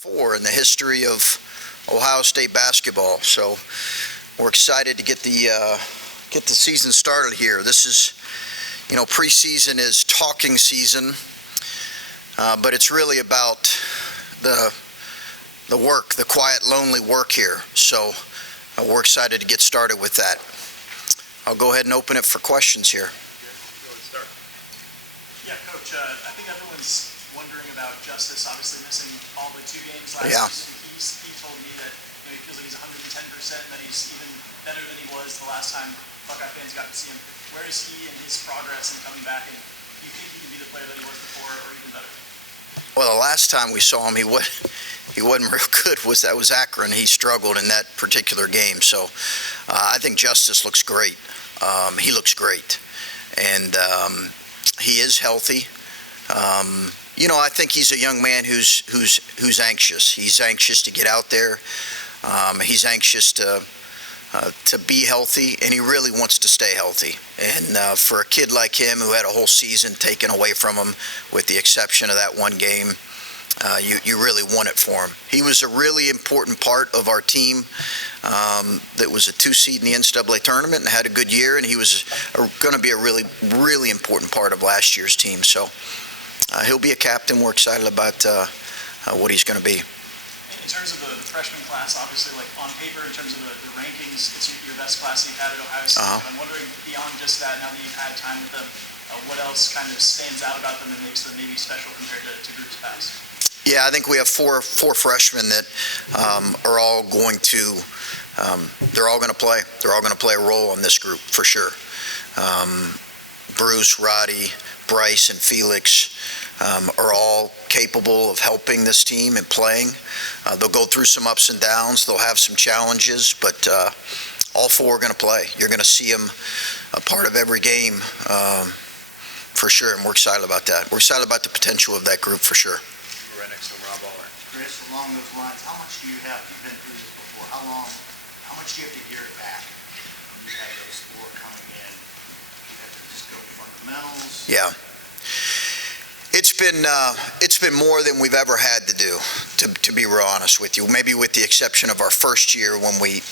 4 in the history of Ohio State basketball. So we're excited to get the season started here. This is, preseason is talking season, but it's really about the work, the quiet, lonely work here. So we're excited to get started with that. I'll go ahead and open it for questions here. Yeah, Coach, I think everyone's wondering about Justice obviously missing all but 2 games last season. He told me that he feels like he's 110%, and that he's even better than he was the last time Buckeye fans got to see him. Where is he in his progress and coming back, and do you think he can be the player that he was before or even better? Well, the last time we saw him, he wasn't real good. That was Akron. He struggled in that particular game. So I think Justice looks great. He looks great, and he is healthy. I think he's a young man who's anxious. He's anxious to get out there. He's anxious to be healthy, and he really wants to stay healthy. And for a kid like him who had a whole season taken away from him, with the exception of that one game, you really want it for him. He was a really important part of our team that was a 2 seed in the NCAA tournament and had a good year, and he was going to be a really, really important part of last year's team. So he'll be a captain. We're excited about what he's going to be. In terms of the freshman class, obviously, like on paper, in terms of the rankings, it's your best class you've had at Ohio State. I'm wondering, beyond just that, now that you've had time with them, what else kind of stands out about them and makes them maybe special compared to groups past? Yeah, I think we have four freshmen that are all going to they're all going to play. They're all going to play a role in this group for sure. Bruce, Roddy, Bryce, and Felix are all capable of helping this team and playing. They'll go through some ups and downs. They'll have some challenges, but all 4 are going to play. You're going to see them a part of every game for sure, and we're excited about that. We're excited about the potential of that group for sure. Right next to Rob Aller. Chris, along those lines, how much do you have? You've been through this before. How much do you have to gear it back when you have those 4 coming in? You have to just go fundamentals. Yeah. It's been more than we've ever had to do, to be real honest with you. Maybe with the exception of our first year when we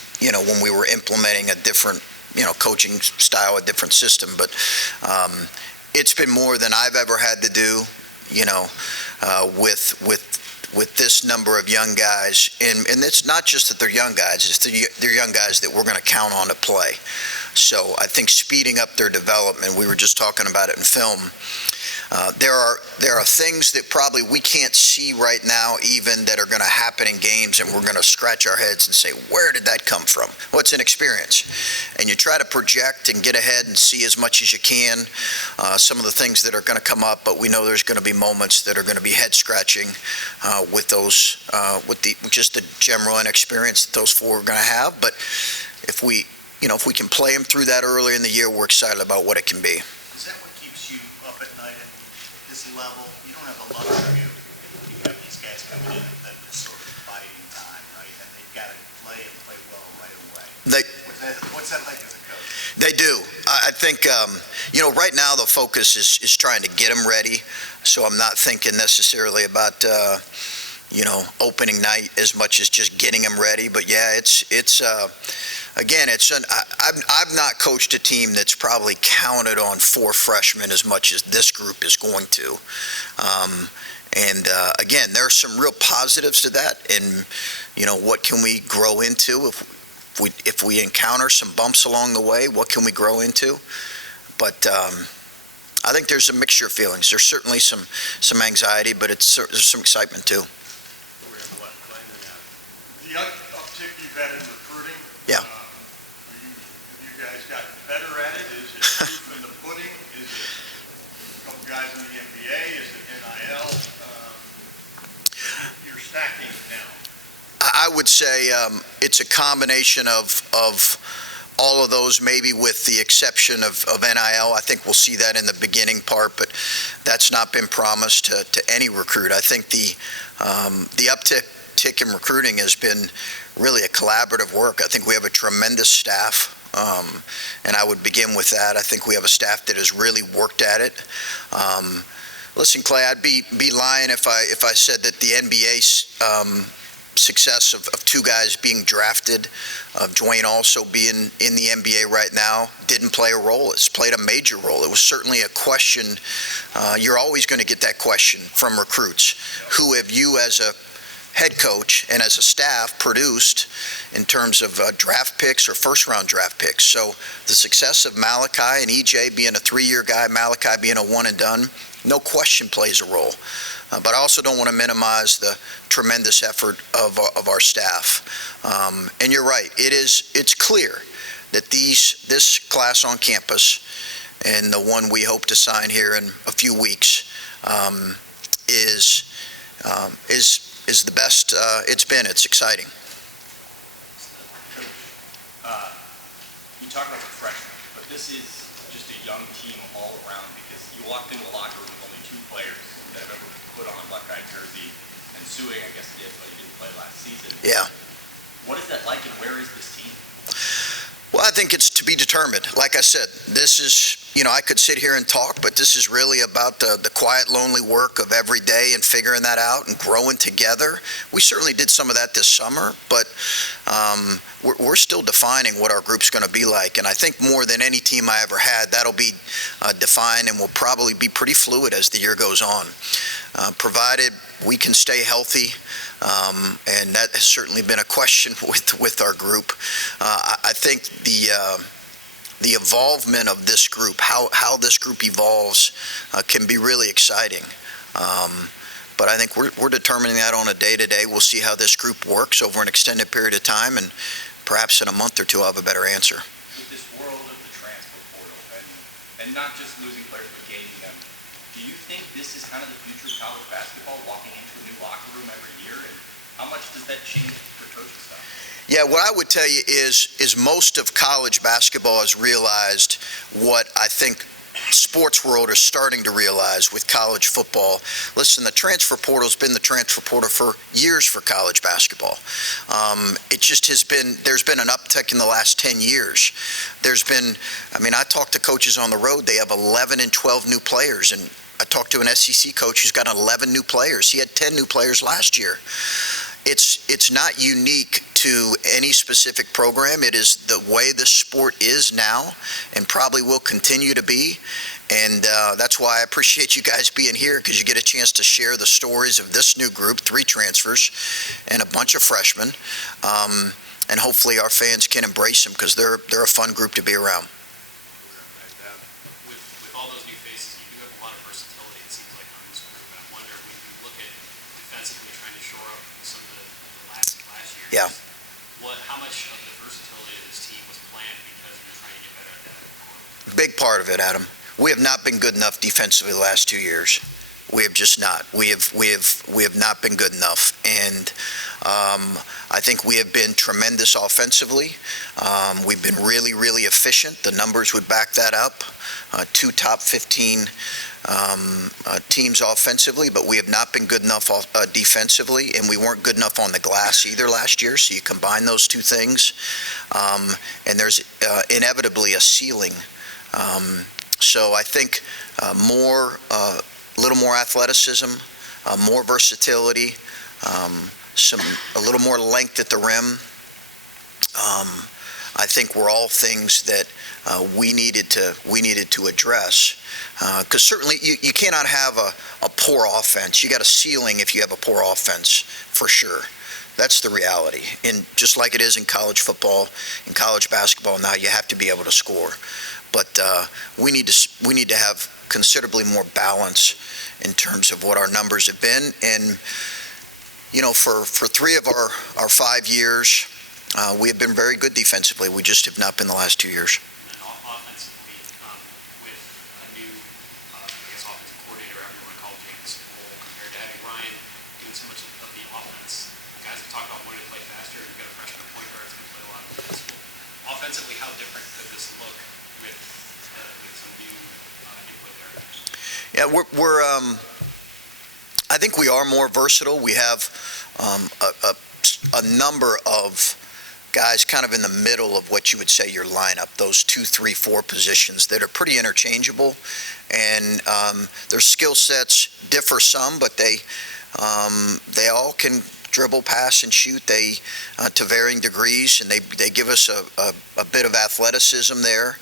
were implementing a different, coaching style, a different system. But it's been more than I've ever had to do, with this number of young guys. And it's not just that they're young guys, they're young guys that we're going to count on to play. So I think speeding up their development, we were just talking about it in film. There are things that probably we can't see right now even that are going to happen in games, and we're going to scratch our heads and say, where did that come from? Well, it's an experience. And you try to project and get ahead and see as much as you can some of the things that are going to come up, but we know there's going to be moments that are going to be head-scratching with those, with just the general inexperience that those 4 are going to have. But if we can play them through that early in the year, we're excited about what it can be. Is that what keeps you up at night at this level? You don't have a luxury of, you have these guys coming in and then just sort of biding time, right? And they've got to play and play well right away. What's that like as a coach? They do. I think, right now the focus is trying to get them ready. So I'm not thinking necessarily about, opening night as much as just getting them ready. But yeah, I've not coached a team that's probably counted on 4 freshmen as much as this group is going to. Again, there are some real positives to that. And, what can we grow into if we encounter some bumps along the way? What can we grow into? But I think there's a mixture of feelings. There's certainly some anxiety, but there's some excitement too. The uptick you've had in recruiting. Yeah. Have you guys gotten better at it? Is it proof in the pudding? Is it a couple guys in the NBA? Is it NIL? You're stacking it now. I would say it's a combination of all of those, maybe with the exception of NIL. I think we'll see that in the beginning part, but that's not been promised to any recruit. I think the uptick in recruiting has been really a collaborative work. I think we have a tremendous staff, and I would begin with that. I think we have a staff that has really worked at it. Listen, Clay, I'd be lying if I said that the NBA success of two guys being drafted, of Dwayne also being in the NBA right now, didn't play a role. It's played a major role. It was certainly a question. You're always going to get that question from recruits. Who have you as a head coach and as a staff produced in terms of draft picks or first-round draft picks? So the success of Malachi and EJ being a 3-year guy, Malachi being a one-and-done, no question plays a role. But I also don't want to minimize the tremendous effort of our staff. And you're right, it's clear that this class on campus and the one we hope to sign here in a few weeks is the best it's been. It's exciting. You talk about the freshmen, but this is just a young team all around, because you walked into a locker room with only 2 players that have ever put on a Buckeye jersey, and Suing, I guess, did, but he didn't play last season. Yeah. What is that like, and where is this team? Well, I think it's to be determined. Like I said, this is, I could sit here and talk, but this is really about the quiet, lonely work of every day and figuring that out and growing together. We certainly did some of that this summer, but we're still defining what our group's going to be like. And I think more than any team I ever had, that'll be defined and will probably be pretty fluid as the year goes on, provided we can stay healthy. And that has certainly been a question with our group. I think the evolvement of this group, how this group evolves, can be really exciting. But I think we're determining that on a day-to-day. We'll see how this group works over an extended period of time, and perhaps in a month or two I'll have a better answer. With this world of the transfer portal, and not just losing players but gaining them, do you think this is kind of the future of college basketball, walking into a new locker room every year? And how much does that change for coaching staff? Yeah, what I would tell you is most of college basketball has realized what I think sports world are starting to realize with college football. Listen, the transfer portal's been the transfer portal for years for college basketball. It just has been, there's been an uptick in the last 10 years. I talked to coaches on the road, they have 11 and 12 new players, and I talked to an SEC coach who's got 11 new players. He had 10 new players last year. It's not unique to any specific program. It is the way the sport is now and probably will continue to be. And that's why I appreciate you guys being here, because you get a chance to share the stories of this new group, 3 transfers and a bunch of freshmen. And hopefully our fans can embrace them, because they're a fun group to be around. With all those new faces, you do have a lot of versatility, it seems like, on this group. And I wonder, when you look at defensively trying to shore up some of the last year, Yeah. how much of the versatility of this team was planned because you're trying to get better at that? Big part of it, Adam. We have not been good enough defensively the last 2 years. We have just not. We have not been good enough, and I think we have been tremendous offensively. We've been really, really efficient. The numbers would back that up. 2 top 15 teams offensively, but we have not been good enough defensively, and we weren't good enough on the glass either last year. So you combine those 2 things, and there's inevitably a ceiling. So I think a little more athleticism, more versatility, a little more length at the rim. I think were all things that we needed to address, because certainly you cannot have a poor offense. You got a ceiling if you have a poor offense, for sure. That's the reality. And just like it is in college football, in college basketball now, you have to be able to score. But we need to have considerably more balance in terms of what our numbers have been. And for 3 of our 5 years, we have been very good defensively. We just have not been the last 2 years. And then offensively, with a new, offensive coordinator, however you want to call James Cole, compared to having Ryan doing so much of the offense, guys have talked about wanting to play faster. You've got a freshman point guard that's going to play a lot of defense. Offensively, how different could this look with some new input there? Yeah, I think we are more versatile. We have a number of guys kind of in the middle of what you would say your lineup, those 2, 3, 4 positions that are pretty interchangeable, and their skill sets differ some, but they all can dribble, pass, and shoot. They to varying degrees, and they give us a bit of athleticism there.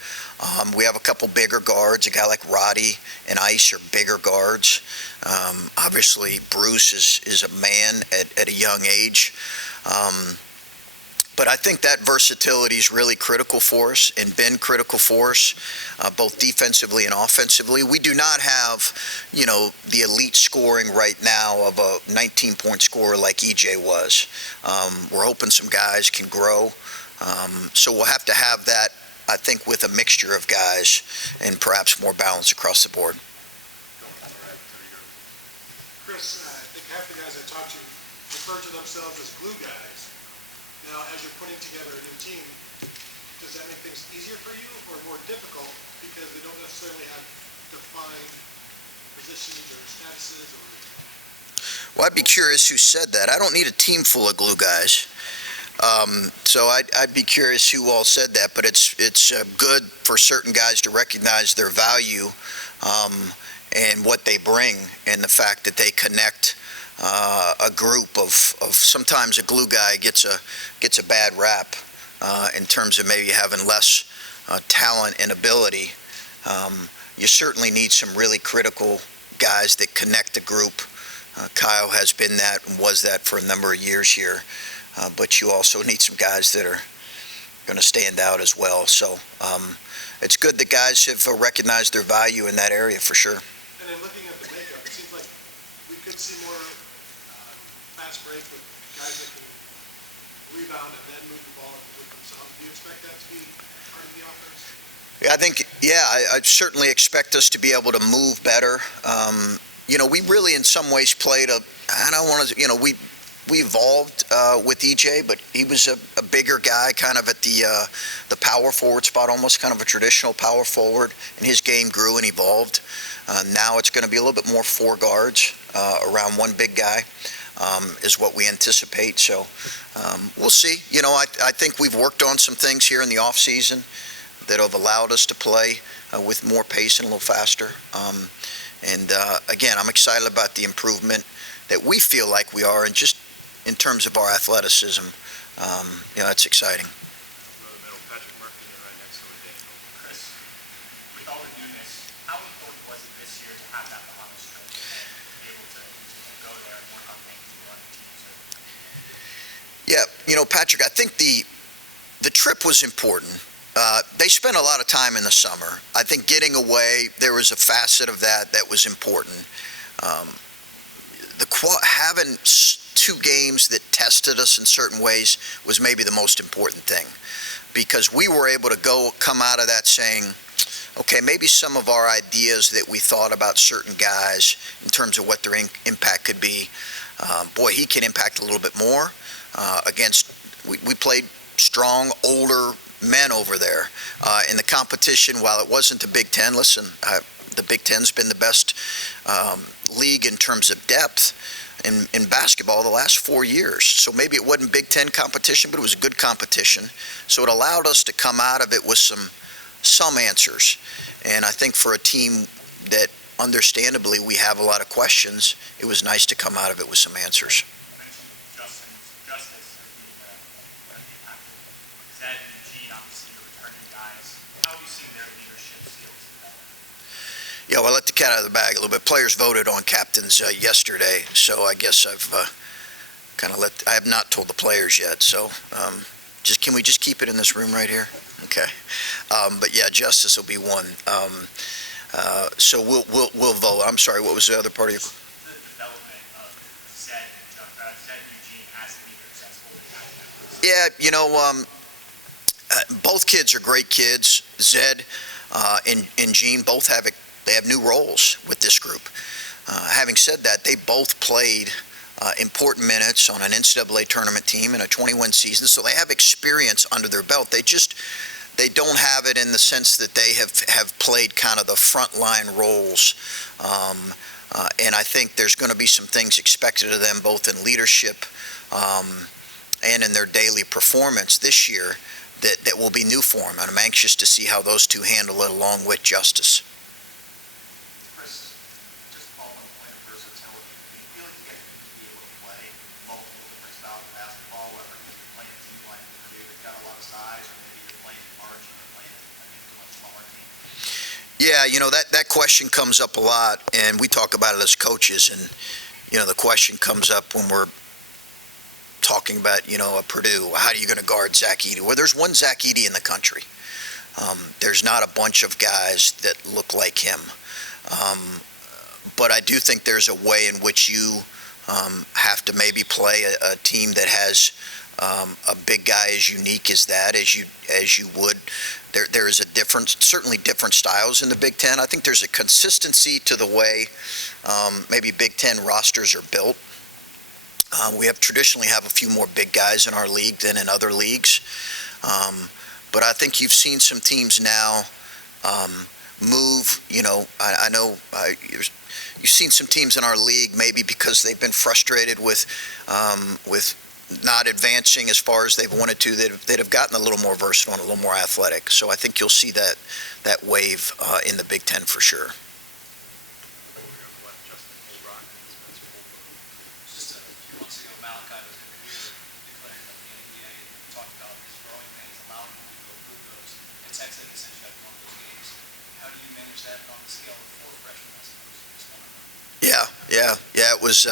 We have a couple bigger guards. A guy like Roddy and Ice are bigger guards. Obviously, Bruce is a man at a young age. But I think that versatility is really critical for us and been critical for us, both defensively and offensively. We do not have, the elite scoring right now of a 19-point scorer like EJ was. We're hoping some guys can grow. So we'll have to have that, I think, with a mixture of guys and perhaps more balance across the board. Chris, I think half the guys I talked to refer to themselves as glue guys. Now, as you're putting together a new team, does that make things easier for you or more difficult because they don't necessarily have defined positions or statuses? Well, I'd be curious who said that. I don't need a team full of glue guys. So I'd be curious who all said that, but it's good for certain guys to recognize their value and what they bring, and the fact that they connect a group of sometimes a glue guy gets a bad rap in terms of maybe having less talent and ability. You certainly need some really critical guys that connect the group. Kyle has been that and was that for a number of years here. But you also need some guys that are going to stand out as well. So it's good that guys have recognized their value in that area for sure. And then looking at the makeup, it seems like we could see more fast break with guys that can rebound and then move the ball with themselves. Do you expect that to be part of the offense? I certainly expect us to be able to move better. We really in some ways played we evolved with EJ, but he was a bigger guy kind of at the power forward spot, almost kind of a traditional power forward, and his game grew and evolved. Now it's going to be a little bit more 4 guards around one big guy is what we anticipate. So we'll see. I think we've worked on some things here in the off season that have allowed us to play with more pace and a little faster. Again, I'm excited about the improvement that we feel like we are, and just in terms of our athleticism, it's exciting. Chris, with all the newness, how important was it this year to have that Bahamas trip and be able to go there and work on things you want the team to? Patrick, I think the trip was important. They spent a lot of time in the summer. I think getting away, there was a facet of that was important. Having 2 games that tested us in certain ways was maybe the most important thing, because we were able to come out of that saying, okay, maybe some of our ideas that we thought about certain guys in terms of what their impact could be, he can impact a little bit more. We played strong, older men over there in the competition. While it wasn't the Big Ten, the Big Ten's been the best league in terms of depth in basketball the last 4 years. So maybe it wasn't Big Ten competition, but it was a good competition. So it allowed us to come out of it with some answers. And I think for a team that understandably we have a lot of questions, it was nice to come out of it with some answers. You mentioned Justice as the impactful. Zed and Eugene, obviously, the returning guys. How have you seen their leadership skills develop? Yeah, well, I let the cat out of the bag a little bit. Players voted on captains yesterday, so I guess I've I have not told the players yet. So can we just keep it in this room right here? Okay. But yeah, Justice will be one. So we'll vote. I'm sorry, what was the other part of your? The development of Zed and Eugene as leaders, as holding guys. Yeah, both kids are great kids. Zed and Gene both have new roles with this group. Having said that, they both played important minutes on an NCAA tournament team in a 21 season, so they have experience under their belt. They don't have it in the sense that they have played kind of the frontline roles. And I think there's going to be some things expected of them, both in leadership and in their daily performance this year that will be new for him. And I'm anxious to see how those two handle it along with Justice. Chris, just following the point of versatility, do you feel like you guys need to be able to play multiple different styles of basketball, whether you're playing a team like Purdue that's got a lot of size, or maybe you're playing March and you're playing against a much smaller team? Yeah, that question comes up a lot, and we talk about it as coaches, and the question comes up when we're talking about, a Purdue. How are you going to guard Zach Edey? Well, there's one Zach Edey in the country. There's not a bunch of guys that look like him. But I do think there's a way in which you have to maybe play a team that has a big guy as unique as that, as you would. There is certainly different styles in the Big Ten. I think there's a consistency to the way maybe Big Ten rosters are built. We traditionally have a few more big guys in our league than in other leagues. But I think you've seen some teams now move, I know you've seen some teams in our league maybe because they've been frustrated with not advancing as far as they've wanted to, that have gotten a little more versatile and a little more athletic. So I think you'll see that wave in the Big Ten for sure. Just a few months ago, Malachi was declaring that the NBA talked about his growing pains, allowing him to go through those. And Texas essentially had one of those games. How do you manage that on the scale of 4 freshmen as opposed to just one of them? Yeah. It was.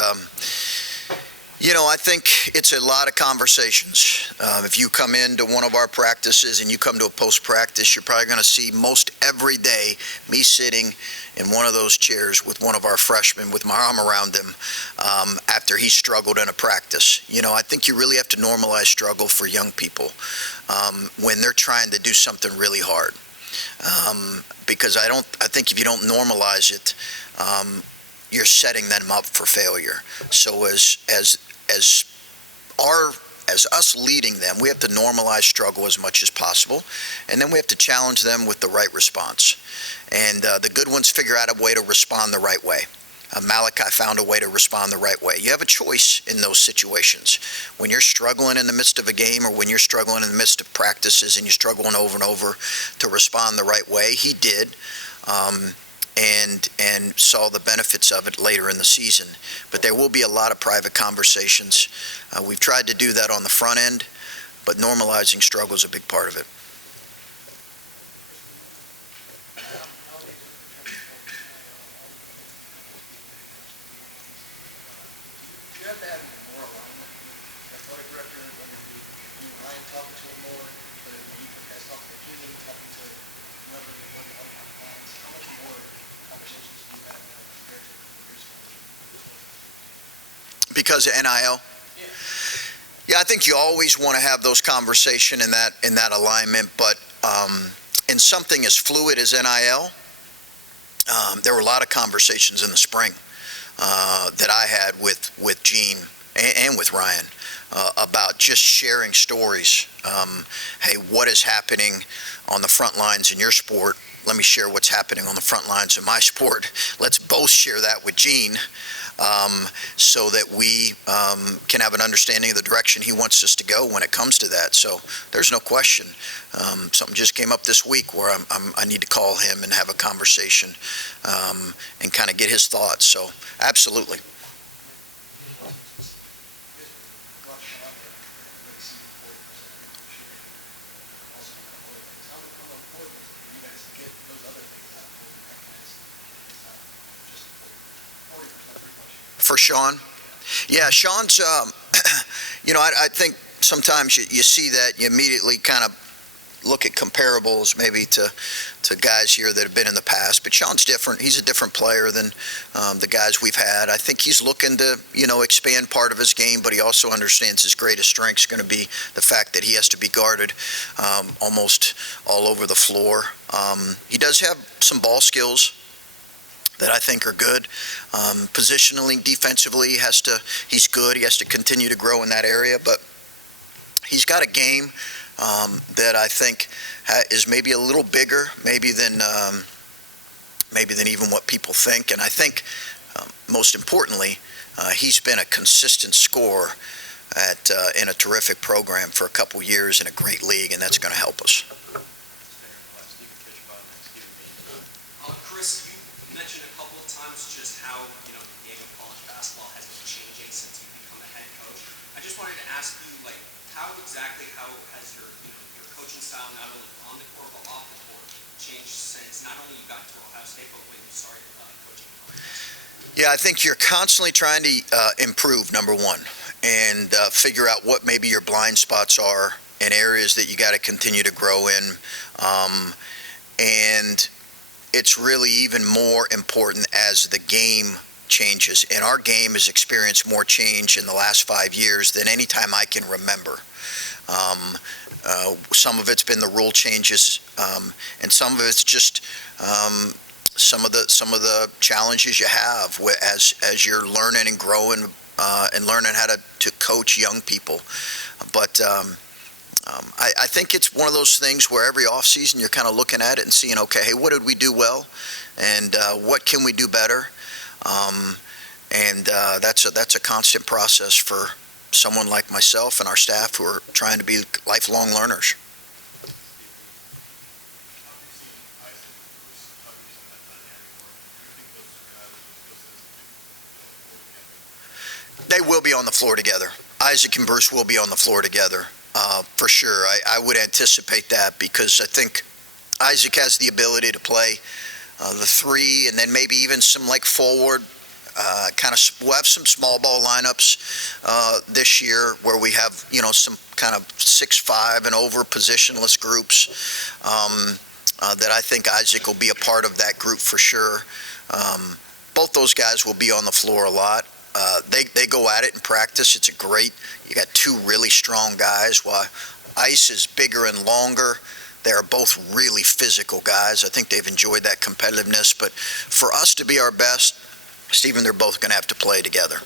I think it's a lot of conversations. If you come into one of our practices and you come to a post-practice, you're probably going to see most every day me sitting in one of those chairs with one of our freshmen with my arm around him after he struggled in a practice. I think you really have to normalize struggle for young people when they're trying to do something really hard. Because I think if you don't normalize it, you're setting them up for failure. So as us leading them, we have to normalize struggle as much as possible, and then we have to challenge them with the right response. And the good ones figure out a way to respond the right way. Malachi found a way to respond the right way. You have a choice in those situations. When you're struggling in the midst of a game, or when you're struggling in the midst of practices and you're struggling over and over to respond the right way, he did. And saw the benefits of it later in the season. But there will be a lot of private conversations. We've tried to do that on the front end, but normalizing struggle is a big part of it. You have to have more alignment with the athletic director, whether it be you and Ryan talking to him more, whether it be you guys talking to Keenan, talking to whoever the other clients. How much more conversations do you have now compared to years ago? Because of NIL? Yeah, I think you always want to have those conversations in that alignment, but in something as fluid as NIL, there were a lot of conversations in the spring that I had with Gene and with Ryan about just sharing stories. Hey, what is happening on the front lines in your sport? Let me share what's happening on the front lines of my sport. Let's both share that with Gene so that we can have an understanding of the direction he wants us to go when it comes to that. So there's no question. Something just came up this week where I need to call him and have a conversation and kind of get his thoughts. So absolutely. For Sean? Yeah, Sean's, I think sometimes you see that, you immediately kind of look at comparables maybe to guys here that have been in the past, but Sean's different. He's a different player than the guys we've had. I think he's looking to, expand part of his game, but he also understands his greatest strength is going to be the fact that he has to be guarded almost all over the floor. He does have some ball skills that I think are good. Positionally, defensively, he's good. He has to continue to grow in that area, but he's got a game that I think is maybe a little bigger, maybe than even what people think. And I think most importantly, he's been a consistent scorer in a terrific program for a couple years in a great league, and that's going to help us. Chris, you mentioned a couple of times just how, the game of college basketball has been changing since you've become a head coach. I just wanted to ask you, how has your, your coaching style, not only on the court but off the court, changed since not only you got to Ohio State, but when you started coaching college basketball? Yeah, I think you're constantly trying to improve, number one, and figure out what maybe your blind spots are and areas that you got to continue to grow in. And it's really even more important as the game changes. And our game has experienced more change in the last 5 years than any time I can remember. Some of it's been the rule changes, and some of it's just some of the challenges you have as you're learning and growing and learning how to coach young people. But I think it's one of those things where every offseason you're kind of looking at it and seeing, okay, hey, what did we do well, and what can we do better? That's a constant process for someone like myself and our staff who are trying to be lifelong learners. They will be on the floor together. Isaac and Bruce will be on the floor together, for sure. I would anticipate that, because I think Isaac has the ability to play the three, and then maybe even some forward. We'll have some small ball lineups this year where we have some kind of 6'5" and over positionless groups that I think Isaac will be a part of that group for sure. Both those guys will be on the floor a lot. They go at it in practice. You got two really strong guys, while Ice is bigger and longer. They're both really physical guys. I think they've enjoyed that competitiveness. But for us to be our best, Stephen, they're both going to have to play together.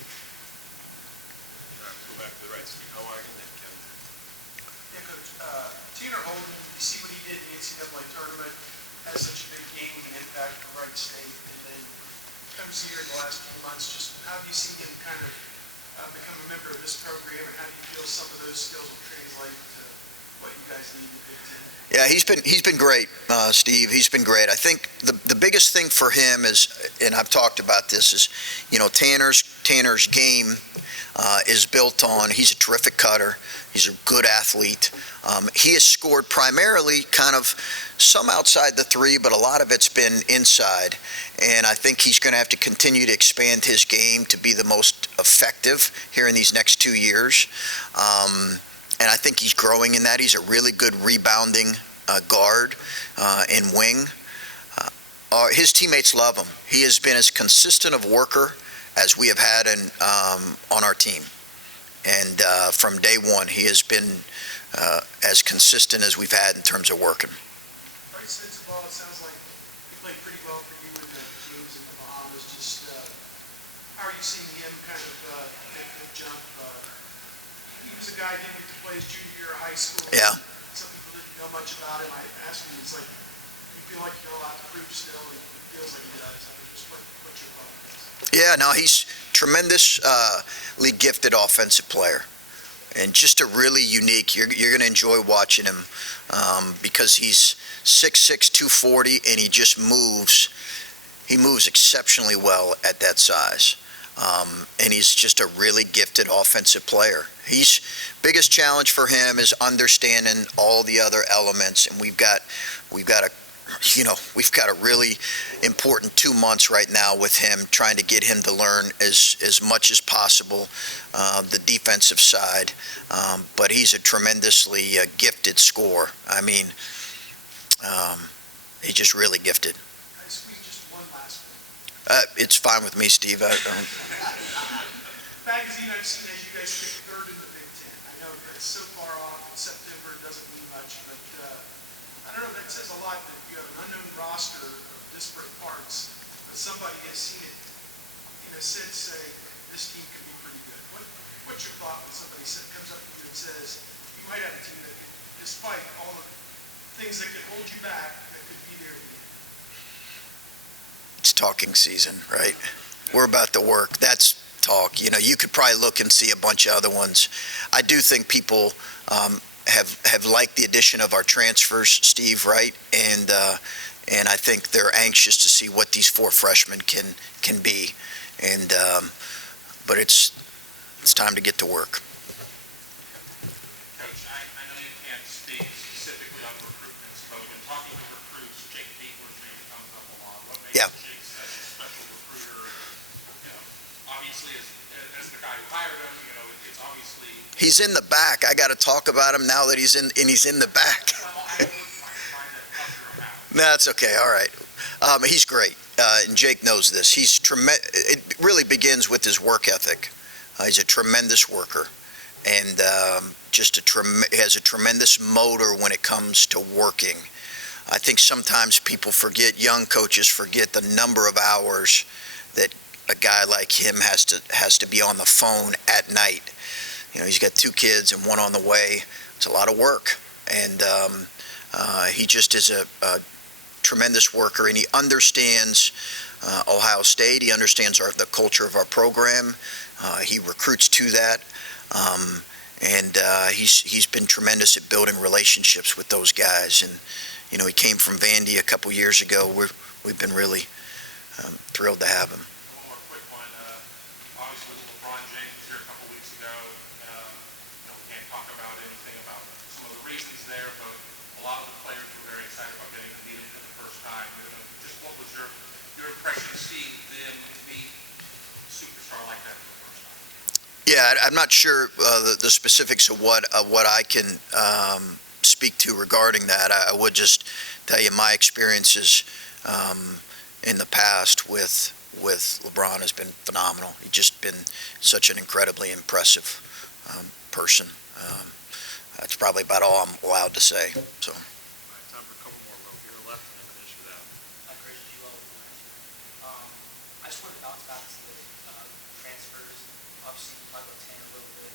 Tanner Holtmann, you see what he did in the NCAA tournament, has such a big game and impact for Wright State, and then comes here in the last few months. Just how have you seen him kind of become a member of this program, and how do you feel some of those skills will translate to what you guys need in the Big Ten? Yeah, he's been great, Steve. He's been great. I think the biggest thing for him is, and I've talked about this, is Tanner's game is built on, he's a terrific cutter. He's a good athlete. He has scored primarily kind of some outside the three, but a lot of it's been inside. And I think he's going to have to continue to expand his game to be the most effective here in these next 2 years. And I think he's growing in that. He's a really good rebounding guard and wing. His teammates love him. He has been as consistent of worker as we have had on our team. And from day one, he has been as consistent as we've had in terms of working. Right, since ball, it sounds like he played pretty well for you in the games in the Bahamas. Just how are you seeing him kind of take the jump? He was a guy who didn't get to play his junior year of high school. Yeah. Some people didn't know much about him. I asked him, it's like, you feel like you got a lot to prove still, and he feels like he does. I mean, just what's your thought on this? Yeah, no, he's tremendously gifted offensive player, and just a really unique. You're going to enjoy watching him because he's 6'6", 240, and he just moves. He moves exceptionally well at that size, and he's just a really gifted offensive player. His biggest challenge for him is understanding all the other elements, and we've got a really important 2 months right now with him, trying to get him to learn as much as possible the defensive side. But he's a tremendously gifted scorer. I mean, he's just really gifted. Can I squeeze just one last one? It's fine with me, Steve. Magazine I've seen as you guys pick third in the Big Ten. I know that's so far off in September, it doesn't mean much, but I don't know, that says a lot that you have an unknown roster of disparate parts, but somebody has seen it in a sense say, this team could be pretty good. What's your thought when somebody comes up to you and says, you might have a team that could, despite all the things that could hold you back, that could be there at the end? It's talking season, right? We're about to work. That's talk. You could probably look and see a bunch of other ones. I do think people have liked the addition of our transfers, Steve, right? And I think they're anxious to see what these 4 freshmen can be. And but it's time to get to work. Coach, I know you can't speak specifically on recruitments, but when talking to recruits, Jake Dietler's name comes up a lot. What makes Yeah. Jake such a special recruiter? Obviously, as the guy who hired him, it's obviously. He's in the back. I got to talk about him now that he's in the back. I was trying to usher him out. No, that's okay. All right. He's great, and Jake knows this. It really begins with his work ethic. He's a tremendous worker, and has a tremendous motor when it comes to working. I think sometimes people forget, young coaches forget the number of hours that a guy like him has to be on the phone at night. He's got 2 kids and 1 on the way. It's a lot of work, and he just is a tremendous worker, and he understands Ohio State. He understands the culture of our program. He recruits to that, and he's been tremendous at building relationships with those guys. And he came from Vandy a couple years ago. We've been really thrilled to have him. One more quick one. Obviously, LeBron James was here a couple weeks ago. Can't talk about anything about some of the reasons there, but a lot of the players were very excited about getting to meet him for the first time. Just what was your impression seeing them meet a superstar like that for the first time? Yeah, I'm not sure the specifics of what I can speak to regarding that. I would just tell you my experiences in the past with LeBron has been phenomenal. He's just been such an incredibly impressive person. That's probably about all I'm allowed to say. So. Time for a couple more. We'll here left and then finish with that. I just wanted to bounce back to the transfers. Obviously, you talked about Tanner a little bit.